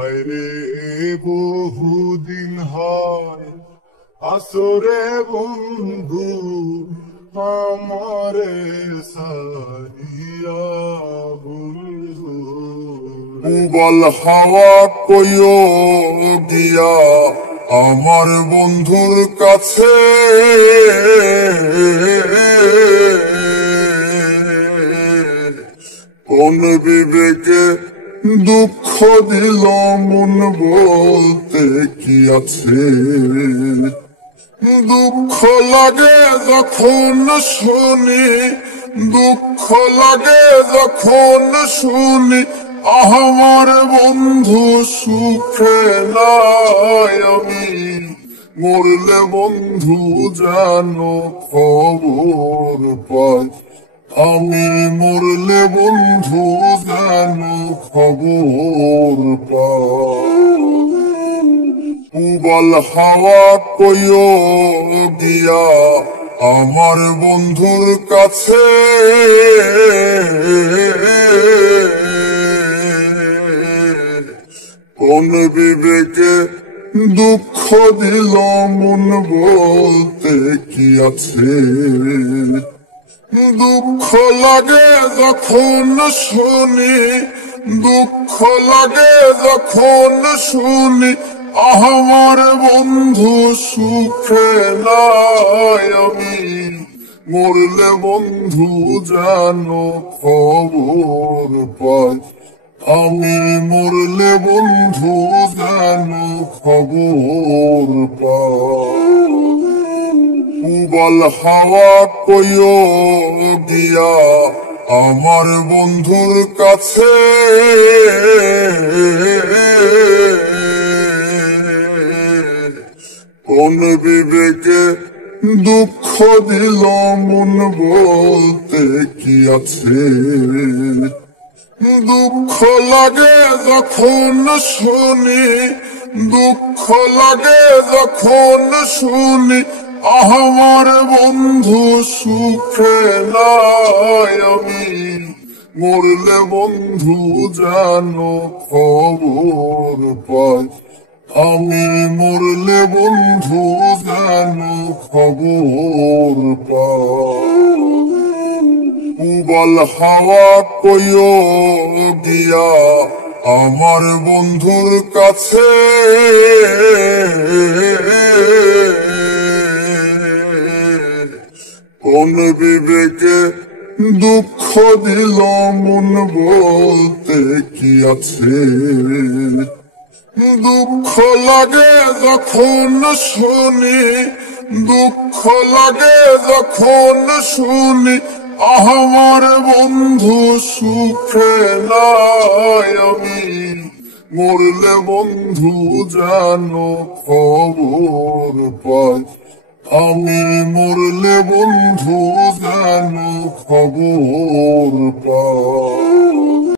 হায়রে বহুদিন হয় আসরে বন্ধু আমারে সারিয়া বন্ধু উবল হাওয়া কইও গিয়া আমার বন্ধুর কাছে কোন বিবেকে দুঃখ দিল মন বলতে কি আছে দুঃখ লাগে যখন শুনি দুঃখ লাগে যখন শুনি আমার বন্ধু সুখে নাই আমি মরলে বন্ধু জানো খবর পাই আমি মরলে বন্ধু জানো খবর পাই উবল হাওয়া কইও গিয়া আমার বন্ধুর কাছে কোন বিবেকে দুঃখ দিল মন বলতে কি আছে দুঃখ লাগে যখন শুনি দুঃখ লাগে যখন শুনি আমার বন্ধু সুখে নাই আমি মরলে বন্ধু জানো খবর পাই আমি মরলে বন্ধু জানো খবর পাই উবল হাওয়া কইও গিয়া আমার বন্ধুর কাছে কোন বিবেকে দুঃখ দিল মন বলতে কি আছে দুঃখ লাগে যখন শুনি দুঃখ লাগে যখন শুনি আমার বন্ধু সুখে নাই আমি মরলে বন্ধু জানো খবর পাই আমি মরলে বন্ধু জানো খবর পাই উবল হাওয়া কইও গিয়া আমার বন্ধুর কাছে কোন বিবেকে দুঃখ দিল মন বলতে কি আছে দুঃখ লাগে যখন শুনি দুঃখ লাগে যখন শুনি আমার বন্ধু সুখে নাই আমি মরলে বন্ধু জানো খবর পাই আমি মরলে বন্ধু জানো খবর পাই